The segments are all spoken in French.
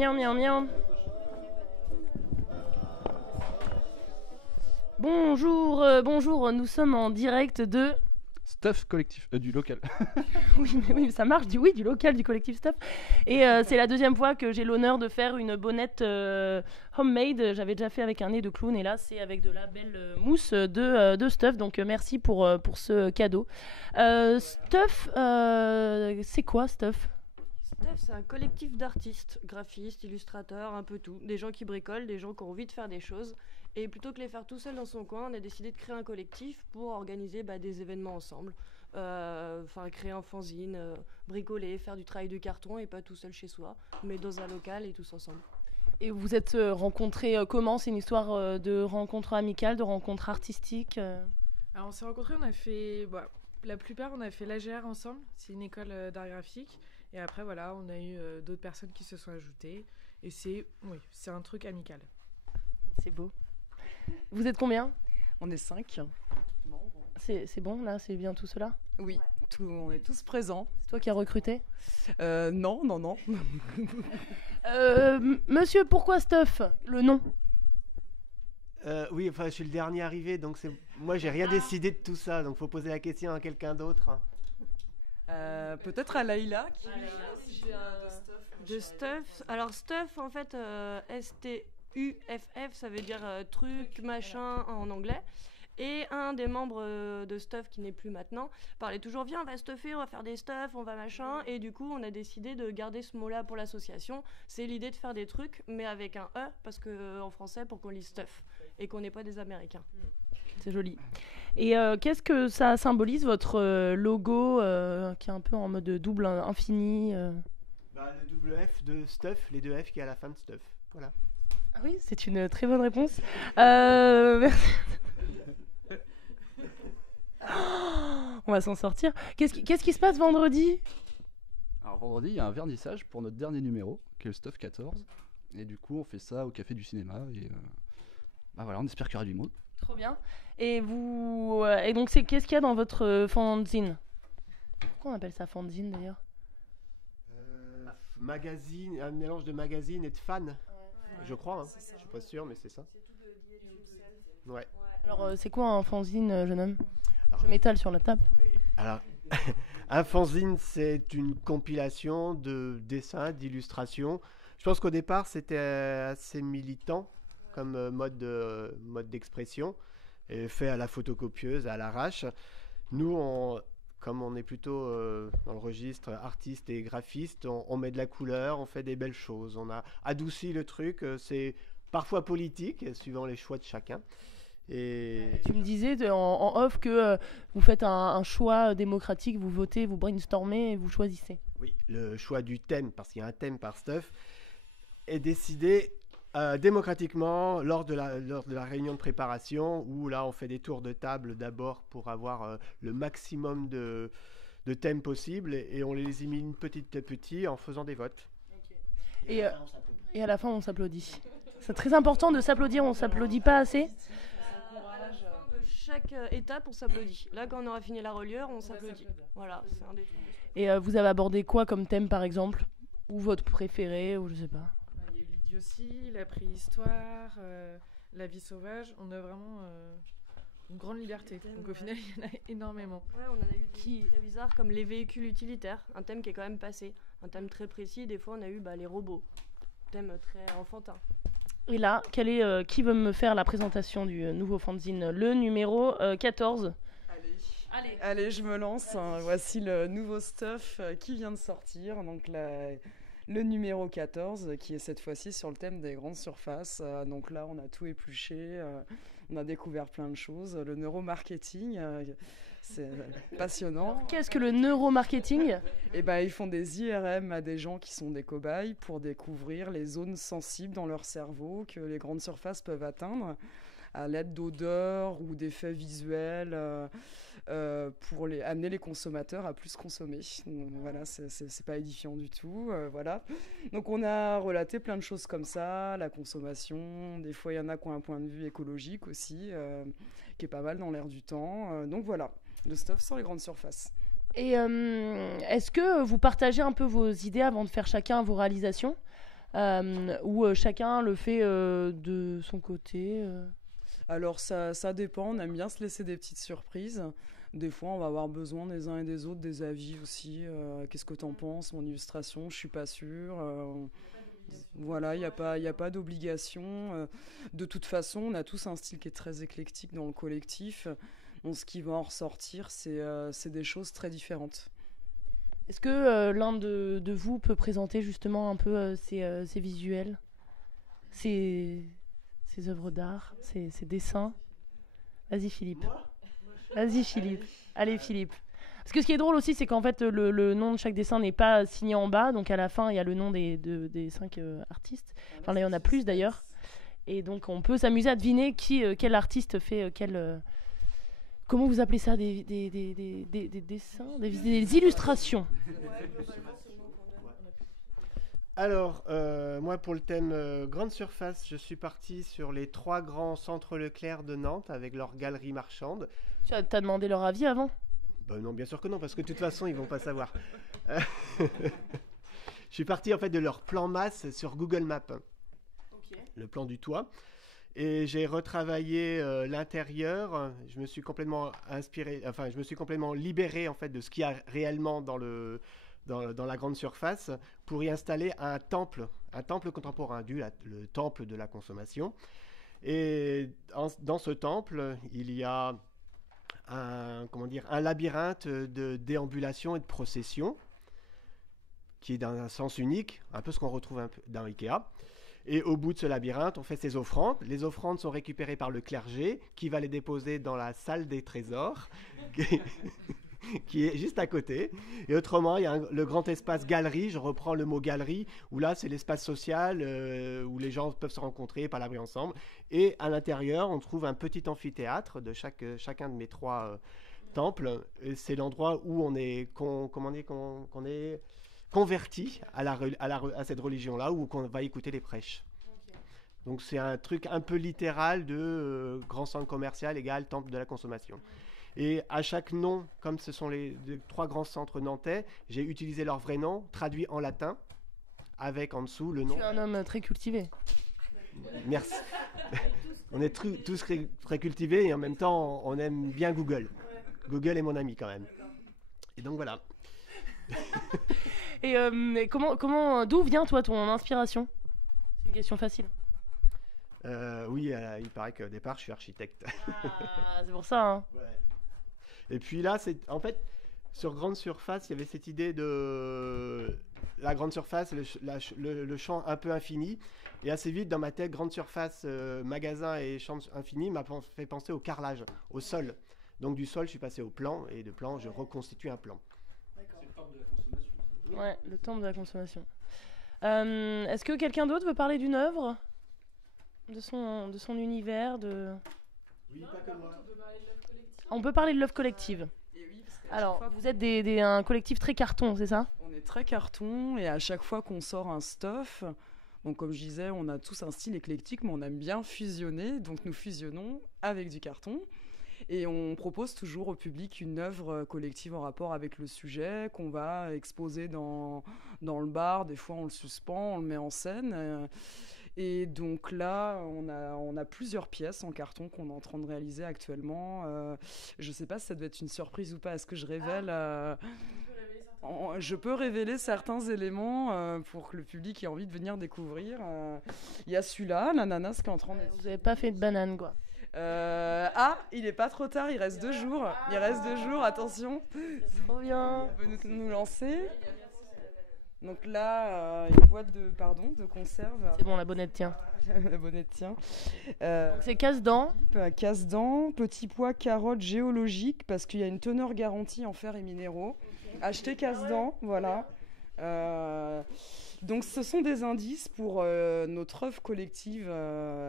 Miaou, miaou, miaou. Bonjour, bonjour, nous sommes en direct de... Stuff collectif, du local. Oui, ça marche, du local du collectif Stuff. Et c'est la deuxième fois que j'ai l'honneur de faire une bonnette homemade. J'avais déjà fait avec un nez de clown et là c'est avec de la belle mousse de Stuff. Donc merci pour ce cadeau. Stuff, c'est quoi Stuff ? Stuff, c'est un collectif d'artistes, graphistes, illustrateurs, un peu tout. Des gens qui bricolent, des gens qui ont envie de faire des choses. Et plutôt que les faire tout seul dans son coin, on a décidé de créer un collectif pour organiser des événements ensemble. Créer un fanzine, bricoler, faire du travail de carton et pas tout seul chez soi, mais dans un local et tous ensemble. Et vous êtes rencontrés comment ? C'est une histoire de rencontre amicale, de rencontre artistique Alors on s'est rencontrés, on a fait... la plupart, on a fait l'AGR ensemble. C'est une école d'art graphique. Et après, voilà, on a eu d'autres personnes qui se sont ajoutées. Et c'est un truc amical. C'est beau. Vous êtes combien ? On est 5. C'est bon, là, c'est bien tout cela ? Oui, on est tous présents. C'est toi qui as recruté ? Non. Monsieur, pourquoi Stuff ? Le nom ? Oui, enfin, je suis le dernier arrivé, donc moi, j'ai rien décidé de tout ça, donc faut poser la question à quelqu'un d'autre. Peut-être à Laïla De Stuff. Alors Stuff, en fait, STUFF, ça veut dire truc, machin en anglais. Et un des membres de Stuff, qui n'est plus maintenant, parlait toujours viens, on va stuffer, on va faire des stuff, on va machin. Et du coup, on a décidé de garder ce mot-là pour l'association. C'est l'idée de faire des trucs, mais avec un E, parce qu'en français, pour qu'on lise Stuff et qu'on n'est pas des Américains. C'est joli. Et qu'est-ce que ça symbolise, votre logo, qui est un peu en mode double infini Le double F de Stuff, les deux F qui est à la fin de Stuff. Voilà. Ah oui, c'est une très bonne réponse. Merci. On va s'en sortir. Qu'est-ce qui se passe vendredi ? Alors vendredi, il y a un vernissage pour notre dernier numéro, qui est le Stuff 14. Et du coup, on fait ça au Café du Cinéma. Et voilà, on espère qu'il y aura du monde. Trop bien. Et donc, qu'est-ce qu'il y a dans votre fanzine ? Pourquoi on appelle ça fanzine d'ailleurs ? Magazine, un mélange de magazine et de fan, je crois. Je suis pas sûr, mais c'est ça. Ouais. Alors, c'est quoi un fanzine, jeune homme ? Alors, je m'étale sur la table. Oui. Alors, un fanzine, c'est une compilation de dessins, d'illustrations. Je pense qu'au départ, c'était assez militant comme mode d'expression, et fait à la photocopieuse, à l'arrache. Nous, comme on est plutôt dans le registre artiste et graphiste, on met de la couleur, on fait des belles choses. On a adouci le truc, c'est parfois politique, suivant les choix de chacun. Et tu me disais en off que vous faites un choix démocratique, vous votez, vous brainstormez et vous choisissez. Oui, le choix du thème, parce qu'il y a un thème par Stuff, est décidé démocratiquement lors de la réunion de préparation, où là on fait des tours de table d'abord pour avoir le maximum de thèmes possibles, et on les élimine petit à petit en faisant des votes. Okay. Et à la fin on s'applaudit. C'est très important de s'applaudir, on s'applaudit pas assez. Chaque étape, on s'applaudit. Là, quand on aura fini la reliure, on s'applaudit. Voilà, c'est un des trucs. Et vous avez abordé quoi comme thème, par exemple ? Ou votre préféré, ou je sais pas. Il y a eu l'idiotie, la préhistoire, la vie sauvage. On a vraiment une grande liberté. Donc au final, il y en a énormément. Ouais, on en a eu des très bizarres, comme les véhicules utilitaires. Un thème qui est quand même passé. Un thème très précis. Des fois, on a eu les robots. Thème très enfantin. Et là, qui veut me faire la présentation du nouveau fanzine, le numéro 14 ? Allez, je me lance. Voici le nouveau Stuff qui vient de sortir. Donc le numéro 14, qui est cette fois-ci sur le thème des grandes surfaces. Donc là, on a tout épluché. On a découvert plein de choses. Le neuromarketing, c'est passionnant. Qu'est-ce que le neuromarketing ? Ils font des IRM à des gens qui sont des cobayes pour découvrir les zones sensibles dans leur cerveau que les grandes surfaces peuvent atteindre à l'aide d'odeurs ou d'effets visuels pour amener les consommateurs à plus consommer. Donc, voilà, c'est pas édifiant du tout. Voilà. Donc on a relaté plein de choses comme ça, la consommation. Des fois, il y en a qui ont un point de vue écologique aussi, qui est pas mal dans l'air du temps. Donc voilà, le Stuff sur les grandes surfaces. Et est-ce que vous partagez un peu vos idées avant de faire chacun vos réalisations ? ou chacun le fait de son côté Alors ça dépend, on aime bien se laisser des petites surprises. Des fois, on va avoir besoin des uns et des autres, des avis aussi. Qu'est-ce que t'en penses, mon illustration? Je suis pas sûre. Voilà, il y a pas d'obligation. De toute façon, on a tous un style qui est très éclectique dans le collectif. Donc, ce qui va en ressortir, c'est des choses très différentes. Est-ce que l'un de vous peut présenter justement un peu ses visuels, ses œuvres d'art, ses dessins? Vas-y Philippe. Vas-y Philippe. Allez Philippe. Parce que ce qui est drôle aussi, c'est qu'en fait, le nom de chaque dessin n'est pas signé en bas. Donc à la fin, il y a le nom des 5 artistes. Enfin là, il y en a plus d'ailleurs. Et donc on peut s'amuser à deviner quel artiste fait quel... Comment vous appelez ça? Des dessins? Des illustrations? Alors, moi, pour le thème grande surface, je suis parti sur les 3 grands centres Leclerc de Nantes avec leur galerie marchande. Tu as demandé leur avis avant? Non, bien sûr que non, parce que de toute façon, ils vont pas savoir. Je suis parti en fait de leur plan masse sur Google Maps, le plan du toit. Et j'ai retravaillé l'intérieur. Je me suis complètement je me suis complètement libéré en fait de ce qu'il y a réellement dans la grande surface pour y installer un temple contemporain, le temple de la consommation. Et dans ce temple, il y a un labyrinthe de déambulation et de procession qui est d'un sens unique, un peu ce qu'on retrouve un peu dans Ikea. Et au bout de ce labyrinthe, on fait ses offrandes. Les offrandes sont récupérées par le clergé qui va les déposer dans la salle des trésors qui est juste à côté. Et autrement, il y a le grand espace galerie, je reprends le mot galerie, où là, c'est l'espace social où les gens peuvent se rencontrer, parler ensemble. Et à l'intérieur, on trouve un petit amphithéâtre de chacun de mes 3 temples. Et c'est l'endroit où on est, qu'on est converti à cette religion-là, où on va écouter les prêches. Okay. Donc c'est un truc un peu littéral de grand centre commercial égale temple de la consommation. Et à chaque nom, comme ce sont les 3 grands centres nantais, j'ai utilisé leur vrai nom, traduit en latin, avec en dessous le nom. Tu es un homme très cultivé. Merci. On est tous très cultivés et en même temps, on aime bien Google. Google est mon ami quand même. Et donc voilà. Et d'où vient toi ton inspiration? C'est une question facile. Oui, il paraît qu'au départ, je suis architecte. Ah, c'est pour ça. Hein. Ouais. Et puis là, en fait, sur grande surface, il y avait cette idée de la grande surface, le champ un peu infini. Et assez vite, dans ma tête, grande surface, magasin et champ infini m'a fait penser au carrelage, au sol. Donc du sol, je suis passé au plan, et de plan, je reconstitue un plan. C'est le temple de la consommation. Ouais, le temple de la consommation. Est-ce que quelqu'un d'autre veut parler d'une œuvre, de son univers, Oui, pas que moi. On peut parler de l'œuvre collective. Alors, vous êtes un collectif très carton, c'est ça? On est très carton et à chaque fois qu'on sort un stuff, donc comme je disais, on a tous un style éclectique, mais on aime bien fusionner, donc nous fusionnons avec du carton. Et on propose toujours au public une œuvre collective en rapport avec le sujet qu'on va exposer dans le bar. Des fois, on le suspend, on le met en scène. Et donc là, on a plusieurs pièces en carton qu'on est en train de réaliser actuellement. Je ne sais pas si ça doit être une surprise ou pas. Est-ce que je révèle je peux révéler certains éléments pour que le public ait envie de venir découvrir. Il y a celui-là, l'ananas qui est en train d'être... Vous n'avez pas fait de banane, quoi. Il n'est pas trop tard, il reste 2 jours. Il reste 2 jours, attention. C'est trop bien. On peut nous lancer. Donc là, une boîte de conserve. C'est bon, la bonnette tient. La bonnette tient. C'est casse-dents. Casse-dents, petits pois, carottes géologiques, parce qu'il y a une teneur garantie en fer et minéraux. Acheter casse-dents, voilà. Donc ce sont des indices pour notre œuvre collective,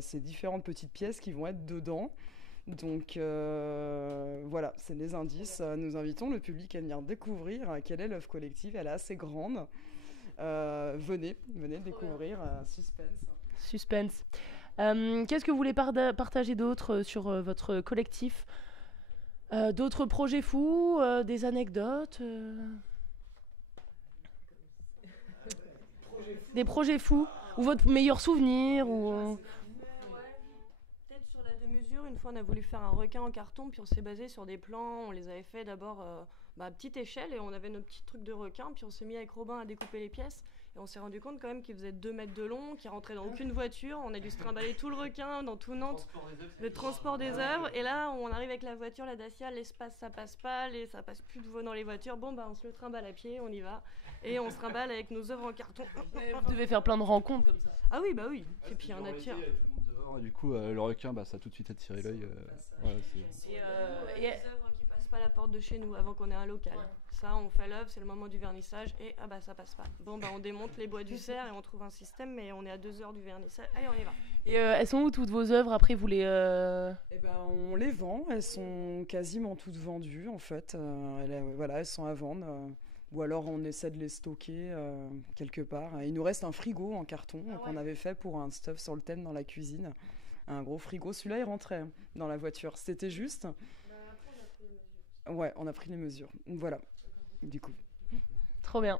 ces différentes petites pièces qui vont être dedans. Donc voilà, c'est des indices. Nous invitons le public à venir découvrir quelle est l'œuvre collective. Elle est assez grande. Venez découvrir. Suspense. Qu'est-ce que vous voulez partager d'autre sur votre collectif? D'autres projets fous, des anecdotes Des projets fous. Ou votre meilleur souvenir ou... Peut-être sur la deux-mesure, une fois on a voulu faire un requin en carton, puis on s'est basé sur des plans, on les avait fait d'abord à petite échelle, et on avait nos petits trucs de requin, puis on s'est mis avec Robin à découper les pièces, et on s'est rendu compte quand même qu'il faisait 2 mètres de long, qu'il rentrait dans aucune voiture, on a dû se trimballer tout le requin dans tout Nantes, le transport des œuvres, et là on arrive avec la voiture, la Dacia, l'espace ça passe pas, ça passe plus de voix dans les voitures, bon bah on se le trimballe à pied, on y va, et on se trimballe avec nos œuvres en carton. Vous devez faire plein de rencontres comme ça. Ah oui, bah oui, et puis on attire. Et du coup, le requin, ça a tout de suite attiré l'œil. Voilà, Et les œuvres qui passent pas la porte de chez nous avant qu'on ait un local. Ouais. Ça, on fait l'œuvre, c'est le moment du vernissage et ça passe pas. Bon, on démonte les bois du cerf et on trouve un système, mais on est à 2 heures du vernissage. Allez, on y va. Et elles sont où toutes vos œuvres? Après, vous les... Eh ben, on les vend. Elles sont quasiment toutes vendues, en fait. Elles sont à vendre. Ou alors, on essaie de les stocker quelque part. Il nous reste un frigo en carton qu'on avait fait pour un stuff sur le thème dans la cuisine. Un gros frigo. Celui-là, il rentrait dans la voiture. C'était juste. Après, on a pris les mesures. Ouais, on a pris les mesures. Voilà. Du coup. Trop bien.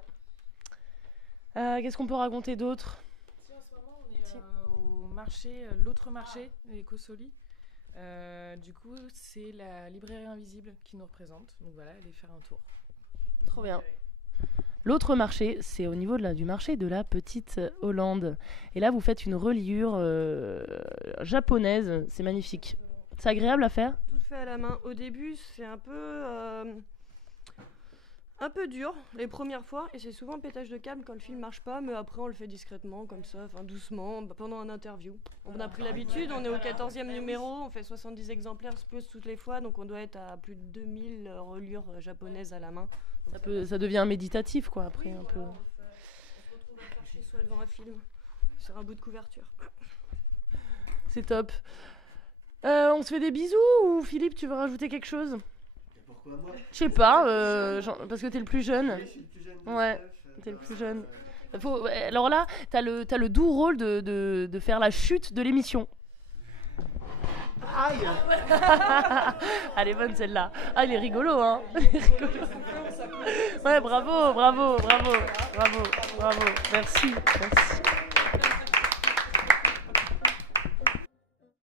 Qu'est-ce qu'on peut raconter d'autre? En ce moment, on est au marché, l'autre marché, Écosoli. Du coup, c'est la librairie invisible qui nous représente. Donc voilà, allez faire un tour. Trop bien. L'autre marché, c'est au niveau du marché de la Petite Hollande. Et là, vous faites une reliure japonaise. C'est magnifique. C'est agréable à faire? Tout fait à la main. Au début, c'est un peu dur les premières fois, et c'est souvent pétage de câble quand le film marche pas, mais après on le fait discrètement, comme ça, doucement, pendant un interview. On a pris l'habitude, on est au 14e numéro, on fait 70 exemplaires plus toutes les fois, donc on doit être à plus de 2000 reliures japonaises à la main. Ça devient méditatif, quoi, après, un peu. On se retrouve à faire chez soi devant un film, sur un bout de couverture. C'est top. On se fait des bisous, ou Philippe, tu veux rajouter quelque chose? Pourquoi moi? Je sais pas, parce que t'es le plus jeune. Je suis le plus jeune. Ouais, t'es le plus jeune. Alors là, t'as le doux rôle de faire la chute de l'émission. Aïe. Elle est bonne celle-là. Ah, il est rigolo, hein. Ouais, bravo. Merci.